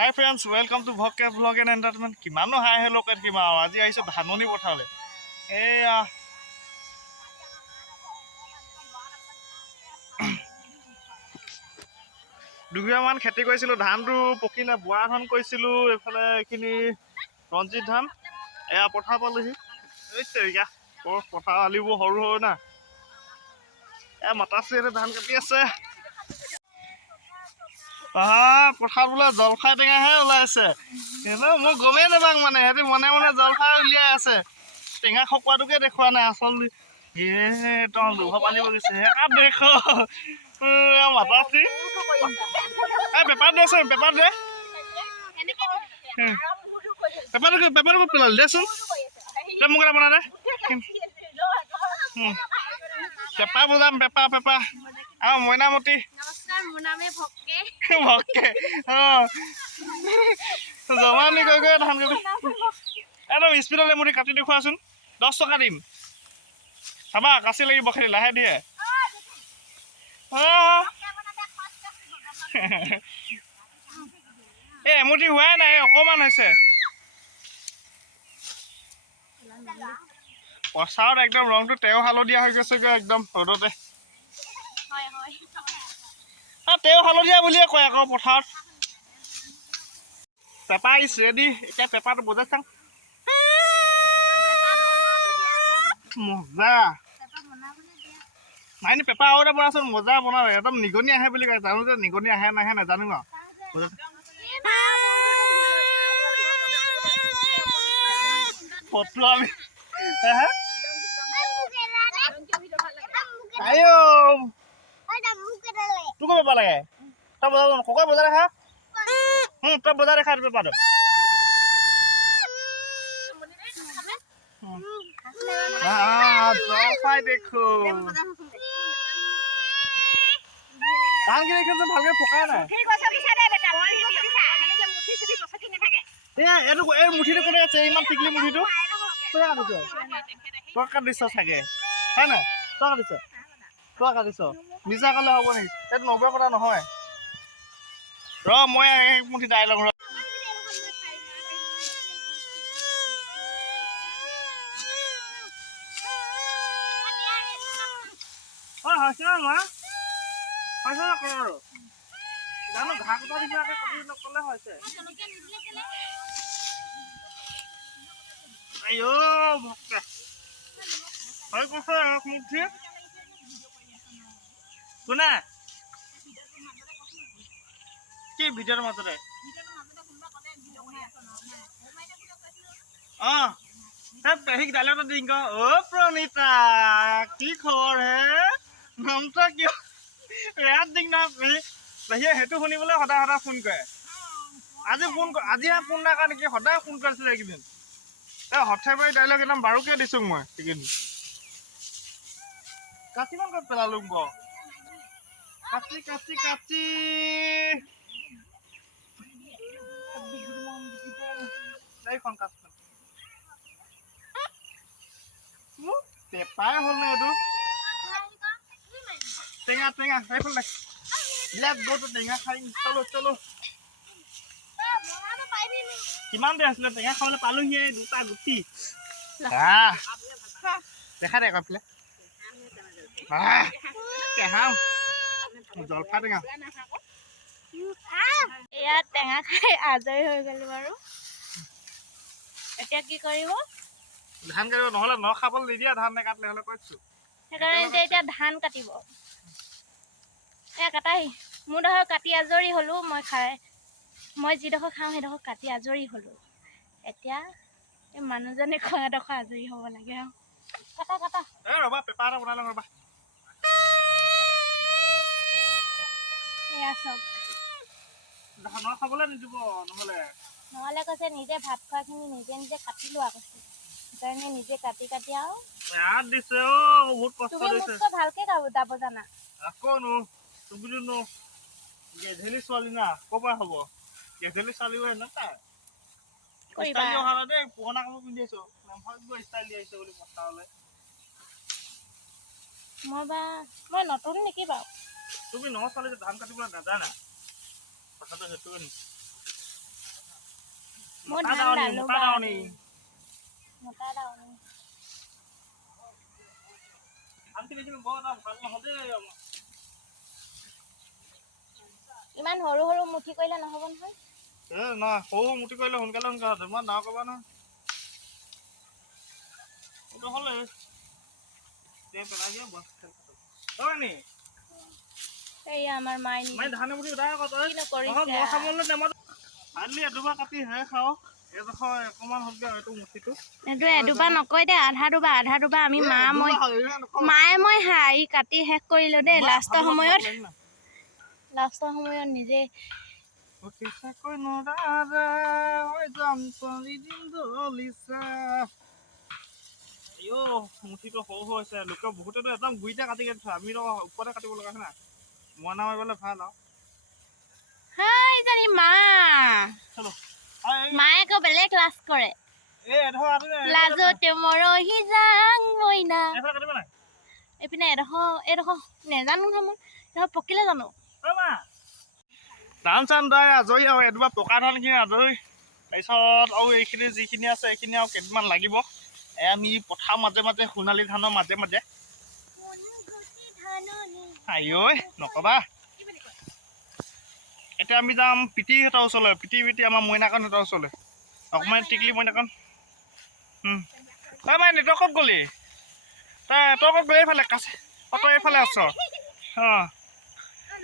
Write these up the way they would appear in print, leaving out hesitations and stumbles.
Hi friends, welcome to Vlog Vlog and Entertainment. কিমানো hi hello' কৈ থাকিম আৰু আজি আহিছোঁ ধাননি পথাৰলৈ। এয়া দুবিঘামান খেতি কৰিছিলোঁ, ধানটো পকিলে বুঢ়া ধান কৰিছিলোঁ, এইফালে এইখিনি ৰঞ্জিত ধান। এয়া পথাৰ পালোহি। এতিয়া পথাৰ আলিবোৰ সৰু সৰু না। এয়া মাতাশ্ৰীহঁতে ধান কাটি আছে। পথাৰত বোলে জলফাই টেঙাহে ওলাইছে। মই গমেই নাপাওঁ মানে সিহঁতি মনে মনে জলফাই উলিয়াই আছে। টেঙা খকুৱাটোকে দেখুওৱা নাই আচল। তই লোভ পানী বগিছে দেখ মাতাশ্ৰী। পেপাৰ দেচোন, পেপাৰ দে। পেপাৰটো পেলালি দেচোন। তই মোক এটা বনা দে। পেপা বুজাম, পেপা পেপা আৰু মইনামতি। ভকে জমানি কৈ কৈ ধান কাটি একদম স্পীডত এমুঠি কাটি দেখুৱাচোন। 10 টকা দিম চাবা, কাচি লাগিব খেলি লাহে দিয়ে। এই এমুঠি হোৱাই নাই, অকণমান হৈছে। পথাৰত একদম ৰংটো তেও হালধীয়া হৈ গৈছেগৈ একদম ৰ'দতে। তেও হালধীয়া বুলিয়ে কয় আকৌ পথাৰত। পেপা ইজ ৰেডি। এতিয়া পেপাৰটো বজাই চাওঁ। মজা মাইনি পেপা আৰু এটা বনাচোন, মজা বনাব। একদম নিগনি আহে বুলি কয়, জানো যে নিগনি আহে নাহে নাজানো আৰু। ফটো আমি তোকো পেপা লাগে? তই বজা ককা বজাই দেখা। তই বজাই দেখা পেপাৰটো। জলফাই দেখো ধান কি দেখিছো ভালকে পকাই নাই। এই মুঠিটো কোনে আছে? ইমান টিকলি মুঠিটো তই কাটিছ? তই কাটিছ চাগে, হয় নাই? তই কাটিছ? তই কাটিছ? মিছা ক'লে হ'ব নেকি? এইটো নব্বৈ কথা নহয়। ৰ মই এক মুঠি দাই লওঁ। জানো ঘাঁহ কটা নিচিনাকে কাটি নকলে হৈছে। আইও ভক্ত হয় কৈছে এক মুঠি কোনে কি ভিডিঅ'ৰ মাজতে পেহীক ডাইলগটো দিং ক। প্ৰণীতা কি খবৰ হে? নামটা কিয় ইয়াত দিং না পেহীয়ে সেইটো শুনিবলৈ সদায় সদায় ফোন কৰে। আজিহে ফোন নাই কৰা নেকি? সদায় ফোন কৰিছিলে এইকেইদিন। হঠাই মাৰি ডাইলগ একদম বাৰুকে দিছো মই এইকেইদিন। কাচিমান ক'ত পেলালো কাচি কাচি কাচি পেপাই হ'ল নে এইটো? টেঙা টেঙা এইফাল দে। লেটছ গো টু টেঙা খাই। চলো চলো। কিমান দেৰি আছিলে টেঙা খাবলৈ পালোহি দুটা গুটি। দেখা দে কফিলে জলফাই টেঙা। ইয়াত টেঙা খাই আজৰি হৈ গলো বাৰু। এতিয়া কি কৰিব? ধান কাটিব, নহ'লে খাবলৈ নিদিয়া ধান নেকাটিলে হ'লে কৈছো। সেইকাৰণে এতিয়া ধান কাটিব। কাটাই মোৰ ডোখৰ কাটি আজৰি হলো। মই যিডোখৰ খাওঁ সেইডোখৰ কাটি আজৰি হলো। এতিয়া এই মানুহজনে খোৱা ডোখৰ আজৰি হ'ব লাগে আৰু। কাটা কাটা ৰ'বা, পেপাৰ এটা বনাই লওঁ ৰ'বা। এয়া চব ধানৰ খাবলৈ নিদিব নহ'লে কৈছে নিজে ভাত খোৱাখিনি নিজে নিজে কাটি লোৱা কৈছে। সেইকাৰণে নিজে কাটি কাটি আৰু দিছে। বহুত কষ্ট তুমি দিছে। মোতকৈ ভালকে দাব জানা। আকৌ তুমি গেধেলি ছোৱালী না, ক'ৰ পৰা হ'ব? গেধেলি ছোৱালীও এনেকুৱাই ষ্টাইল অহা নাই দেই। পুৰণা কাপোৰ পিন্ধি আহিছো, ষ্টাইল দি আহিছে বুলি পথাৰলৈ। মই নতুন নেকি বাৰু? তুমি ছোৱালী ধান কাটিবলৈ নাজানা, কথাটো সেইটো মোৰ মতা ধান দাৱনী দালো মতা দাৱনী মতা দাৱনী ধানটো দেখিলো বৰ এটা ভাল নহ'ল দেই আমাৰ। ইমান সৰু সৰু মুঠি কৰিলে নহ'ব নহয় নহয় সৰু মুঠি কৰিলে সোনকালে হয় ইমান ডাঙৰ কৰিবা নহয় এইটো হ'লে পেলাই দিয়া বছ নি এই আমাৰ মায়ে মাই ধান মুঠি উঠাই আকৌ তই কিনো কৰিছে মই খাবলৈ নেমাতো আনলি এডোবা কাটি হে খাওঁ এইডোখৰ অকণমান হ'লগৈ এইটো মুঠিটো এইটো এডোবা নকয় দে আধা দুবা আমি মায়ে মই হাৰি কাটি শেষ কৰিলো দেই লাষ্টৰ সময়ত নিজে মুঠিটো সৰু হৈছে লোকে বহুতেতো একদম গুৰিতে কাটি কাটি থয় আমি ওপৰতে কাটিব লগা হয় না মৰণা মাৰিবলৈ ভাল আৰু মায়ে আকৌ বেলেগ লাজ কৰে লাজতে মৰহি যাং মইনা এইপিনে এডোখৰ নেজানো নহয় মই এডোখৰ পকিলে জানো ধান চান দাই আজৰি আৰু এডোবা পকা ধানখিনি আজৰি তাৰপিছত আৰু এইখিনি যিখিনি আছে এইখিনি আৰু কেইদিনমান লাগিব আমি পথাৰ মাজে মাজে সোণালী ধানৰ মাজে মাজে আইঐ নকবা এতিয়া আমি যাম পিতিহঁতৰ ওচৰলৈ পিতি আমাৰ মইনাকণহঁতৰ ওচৰলৈ অকণমান টিকলি মইনাকণ তই মাই তই ক'ত গ'লি তই ক'ত গ'লি এইফালে কাছে তই এইফালে আছ অঁ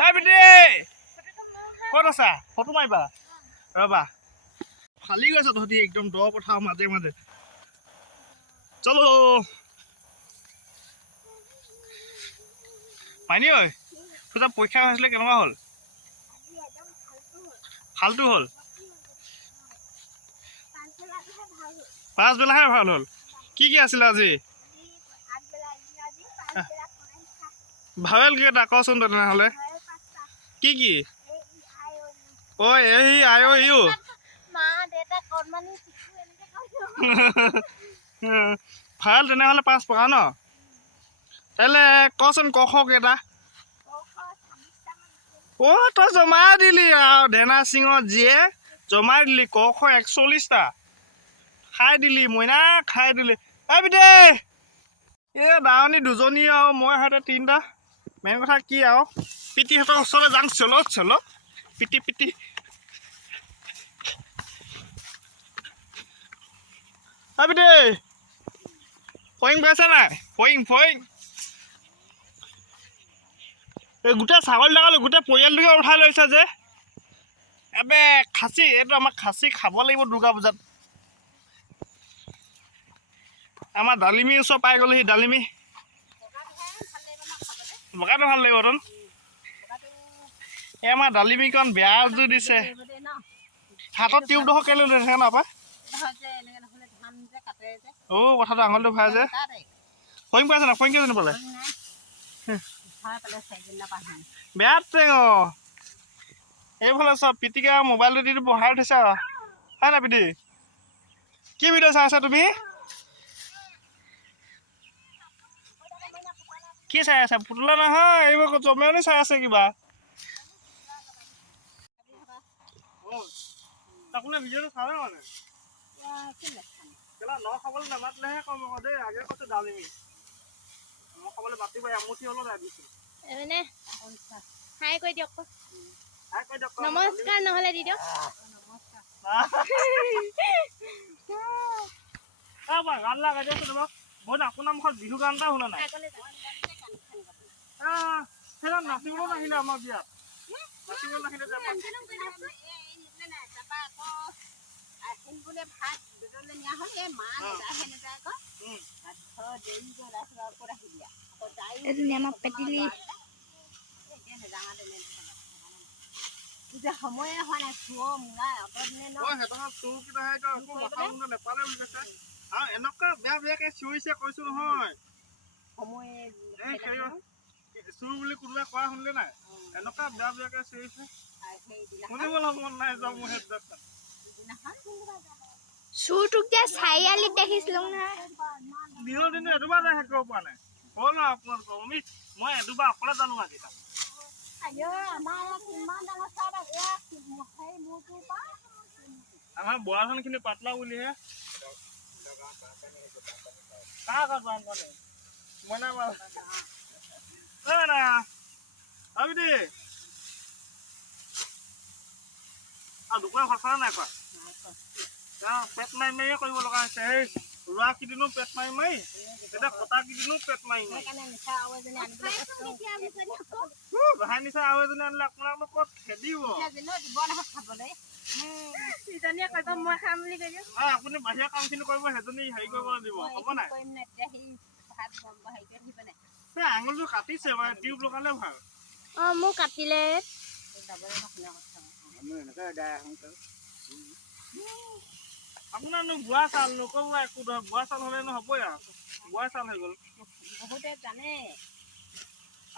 এই পিতি ক'ত আছা ফটো মাৰিবা ৰ'বা ফালি গৈছ তহঁতি একদম দ পথাৰ মাজে মাজে চলো মাইনী ঐ তোৰ যে পৰীক্ষা হৈছিলে কেনেকুৱা হ'ল ফাল্টু হ'ল পাছবেলাহে ভাল হ'ল কি আছিলে আজি ভাৱেল কেইটা কচোন তেনেহ'লে কি ঐ এই আই ঐ ইউ ভাল তেনেহ'লে পাছ পঢ়া ন তেলে কচোন ক খ কেইটা অ' তই জমা দিলি আৰু ধেনা সিঙত যিয়ে জমাই দিলি ক খ 41টা খাই দিলি মইনা খাই দিলি এই বিদে এই দাৱনী দুজনী আৰু মই সিহঁতে 3টা মেইন কথা কি আৰু পিতিহঁতৰ ওচৰলৈ যাওঁ চলো পিতি এই বিদে ফয়িং পাইছে নাই ফয়িং এই গোটেই ছাগলী তাগলী গোটেই পৰিয়ালটোকে উঠাই লৈছে যে এবে খাচী এইটো আমাক খাচী খাব লাগিব দুৰ্গা পূজাত আমাৰ ডালিমিৰ ওচৰ পাই গ'লোহি ডালিমি বগাটো ভাল লাগিব তোন এই আমাৰ ডালিমিকণ বেয়া জোৰ দিছে হাতত টিউবডোখৰ কেলৈ লৈ থাকে নাপা অ' কথাটো আঙুলিটো ভৰাই যে ফয়িং পাইছে না ফয়িং কেইজনী পালে বেয়া টেঙ এইফালে চব পিটিকা মোবাইলটো দি বহাই থৈছা হয় না পিটি কি ভিডিঅ' চাই আছা তুমি কি চাই আছা পুতলা নহয় এইবোৰ জমেনি চাই আছে কিবা কোনে ভিডিঅ'টো চালে মানে কেলা ন খাবলৈ নামাতিলেহে কম আকৌ দেই আগে কৈছে ডালিমি মই খাবলৈ মাতিব এমুঠি হ'লেও নাই দিছোঁ হাই কৈ দিয়ক নমস্কাৰ নহ'লে দি দিয়ক গান লগাই দিয়কচোন তোমাক মই আপোনাৰ মুখত বিহু গান এটা শুনা নাই সেইবিলাক নাচিবও নাহিলে আমাৰ বিয়াত নাচিব নাহিলে সময়ে হোৱা নাই নেপালে বুলি কৈছে আৰু এনেকুৱা বেয়াকে চিঞৰিছে কৈছো নহয় চুৰ বুলি কোনোবাই কোৱা শুনিলে নাই এনেকুৱা বেয়াকে চিঞৰিছে শুনিবলৈ মন নাই যাওঁ মোৰ চুৰটোক যে চাৰিআলিত দেখিছিলো দিনৰ দিনটো এদুবা যায় শেষ কৰিব পৰা নাই হ'ল ন আপোনালোকৰ মই এদুবা অকলে জানো আজি আমাৰ বুঢ়া ধানখিনি পাতলা বুলিহে কাৰ বান পানী মইনা মাল না ভাবি দে আৰু দুপৰীয়া ভাত খালা নাই খোৱা পেট মাৰি মাৰিয়ে কৰিব লগা হৈছে সেই ৰোৱা কেইদিনো পেট মাৰি মাৰি এতিয়া কটা কেইদিনো পেট মাৰি মাৰি বাহাই নিচা আৰু এজনী আনিলে আপোনালোকক ক'ত খেদিব আপুনি বাহিৰা কামখিনি কৰিব সেইজনী হেৰি কৰিব দিব হ'ব নাই আঙুলটো কাটিছে টিউব লগালে ভাল মোক কাটিলে আপোনাৰনো বুঢ়া চাল নকব একো ধৰ বুঢ়া চাল হ'লে নহ'বই আৰু বুঢ়া চাল হৈ গ'ল বহুতে জানে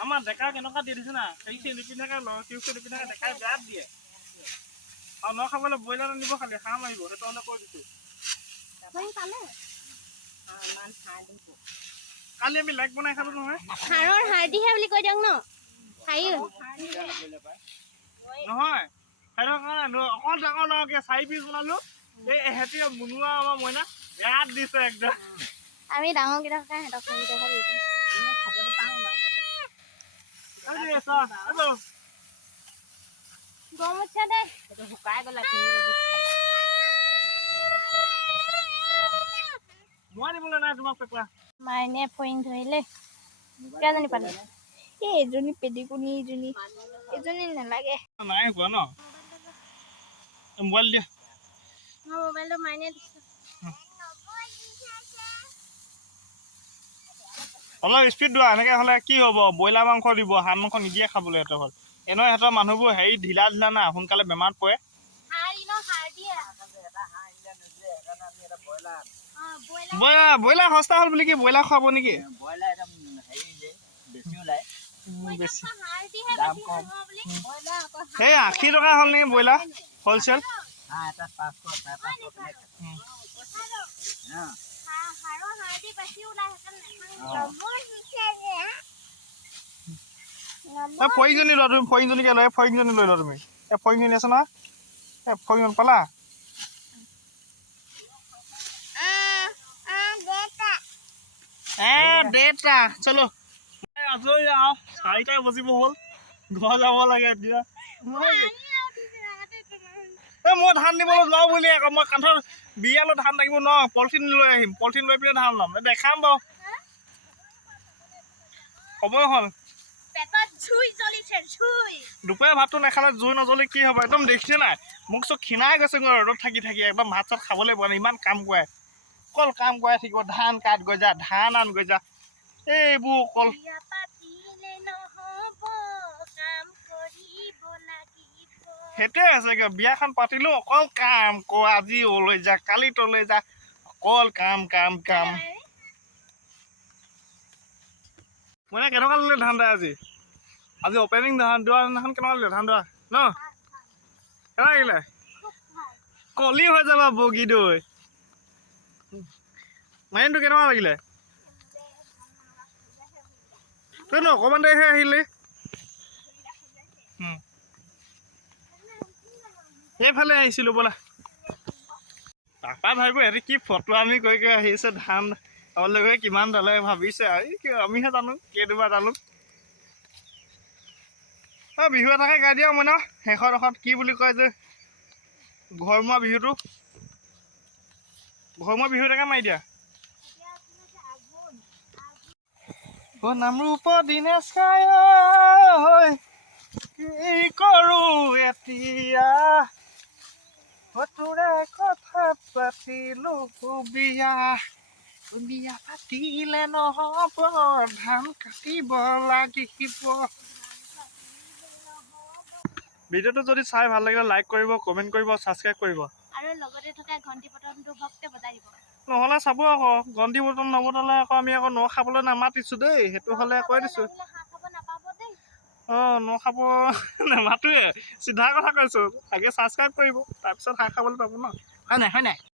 আমাৰ ডেকা কেনেকুৱা দি দিছে না সেই নিপিন্ধাকে টিউবটো নিপিন্ধাকে ডেকাই বেয়া দিয়ে আৰু ন খাবলৈ ব্ৰইলাৰ আনিব খালি হাঁহ মাৰিব সেইটো মানে কৈ দিছোঁ কালি আমি লাইক বনাই খালো নহয় হাড়ৰ হাড়দিহে বুলি কৈ দিয়ক ন নহয় সেইটো কাৰণে অকল ডাঙৰ ডাঙৰকে 4 পিচ বনালো এই এহেঁতি মুনুৱা আমাৰ মইনা ইয়াত দিছে একদম আমি ডাঙৰকেইটা খাই সিহঁতক গৰম উঠিছে দে শুকাই গ'লা মই দিবলৈ নাই তোমাক পেপা মাইনে ফৰিং ধৰিলে কেইজনী পালে এজনী পেটিকুনি এজনী নালাগে নাই কোৱা ন মোবাইল দিয়া মই মোবাইলটো মাইনে দিছোঁ অলপ স্পীড দিয়া এনেকৈ হ'লে কি হ'ব ব্ৰইলাৰ মাংস দিব হাঁহ মাংস নিদিয়ে খাবলৈ সিহঁতৰ ঘৰত এনেও সিহঁতৰ মানুহবোৰ হেৰি ঢিলা না সোনকালে বেমাৰত পৰে ব্ৰইলাৰ সস্তা হ'ল বুলি কি ব্ৰইলাৰ খুৱাব নেকি সেই 80 টকা হ'ল নেকি ব্ৰইলাৰ হ'লচেল ফৰিংজনী লোৱা তুমি ফৰিংজনীকে লৈ ফৰিংজনী লৈ লোৱা তুমি এই ফৰিংজনী আছে নহয় এই ফৰিংজন পালা দেটা চলো আজৰি আৰু 4টা বজিব হ'ল ঘৰ যাব লাগে এতিয়া মই ধান নিবলৈ যাওঁ বুলি আকৌ মই কাঠৰ বিয়ালৈ ধান লাগিব ন পলিথিন লৈ আহিম পলিথিন লৈ পিনে ধান ল'ম দেখাম বাৰু সময় হ'ল দুপৰীয়া ভাতটো নাখালে জুই নজ্বলি কি হ'ব একদম দেখিছে নাই মোক চব ক্ষীণাই গৈছে ৰ'দত থাকি থাকি একদম ভাত চাত খাবলৈ পোৱা নাই ইমান কাম কৰে অকল কাম কৰাই থাকিব ধান কাট গৈ যা ধান আন গৈ যা এইবোৰ অকল সেইটোৱে আছে বিয়াখন পাতিলো অকল কাম ক আজি ওলৈ যা কালি তলৈ যা অকল কাম কাম কাম মানে কেনেকুৱা ল'লে ধান দা আজি অপেনিং ধান দোৱা দিনাখন কেনেকুৱা ল'লে ধান দোৱা ন কেনেকুৱা লাগিলে কলি হৈ যাবা বগী দৈ মাইনটো কেনেকুৱা লাগিলে তই ন অকণমান দেৰিহে আহিলি এইফালে আহিছিলোঁ ব'লা তাৰপৰা ভাবিব সিহঁতি কি ফটো আমি কৰি আহিছে ধান আপোনালোকে কিমান দালে ভাবিছে আমিহে জানো কেইদুবা জানো বিহু এটাকে গাই দিয়া মই ন শেষত কি বুলি কয় যে ঘৰমুৱা বিহুটো ঘৰমুৱা বিহু এটাকে মাৰি দিয়া নামৰূপ দিনেশ কি কৰোঁ এতিয়া তোৰে কথা পাতিলোঁ বিয়া পাতিলে নহ'ব ধান কাটিব লাগিব ভিডিঅ'টো যদি চাই ভাল লাগিলে লাইক কৰিব কমেণ্ট কৰিব ছাবস্ক্ৰাইব কৰিব আৰু লগতে থকা ঘণ্টি বটনটো ভক্তে বজাই দিব নহ'লে চাব আকৌ ঘণ্টি বটন নবটালে আকৌ আমি আকৌ ন খাবলৈ নামাতিছোঁ দেই সেইটো হ'লে কৈ দিছোঁ ন খাব নামাতোৱে চিধা কথা কৈছোঁ আগে ছাবস্ক্ৰাইব কৰিব তাৰপিছত হাঁহ খাবলৈ পাব ন হয় নাই